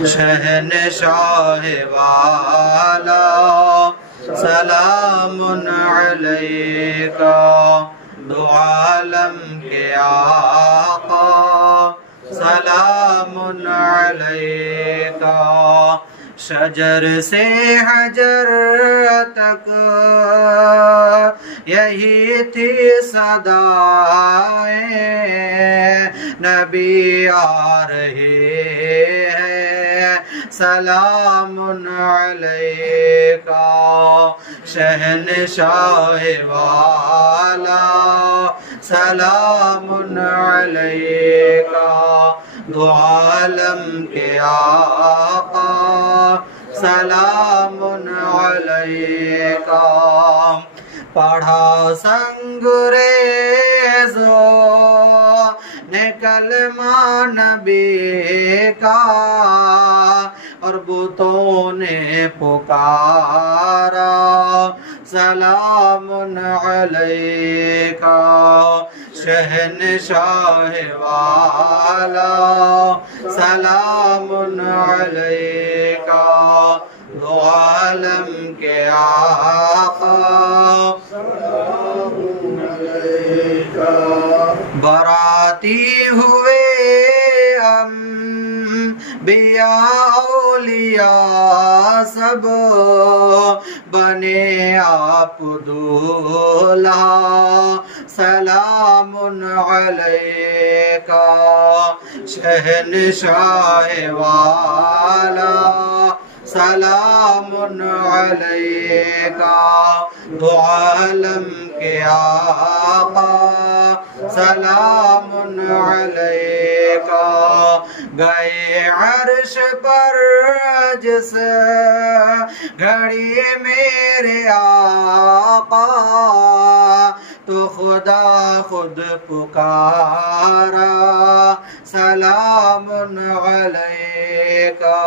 شہنشاہ والا سلام علیکہ، دو عالم کے آقا سلام علیکہ، شجر سے حجر تک یہی تھی صدائیں، نبی آ رہے ہیں سلام علیکہ، شہنشاہ والا سلام علیکہ، دو عالم کے آقا سلام علیکہ، پڑھا سنگریزوں نے کلمہ نبی کا، اور بتوں نے پکارا سلام علیکہ، شہنشاہ والا سلام علیکہ، دو عالم کے آقا سلام علیکہ، براتی ہوئے انبیاء اولیاء سب، بنے آپ دولہا سلام علیکہ، شہنشاہ والا سلام علیکہ، دو عالم کے آقا سلام علیکہ، گئے عرش پر جس گھڑی میرے آقا، تو خدا خود پکارا سلام علیکہ،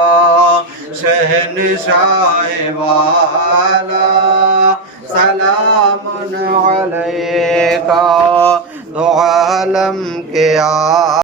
شہنشاہ والا سلام علیکہ، دو عالم کے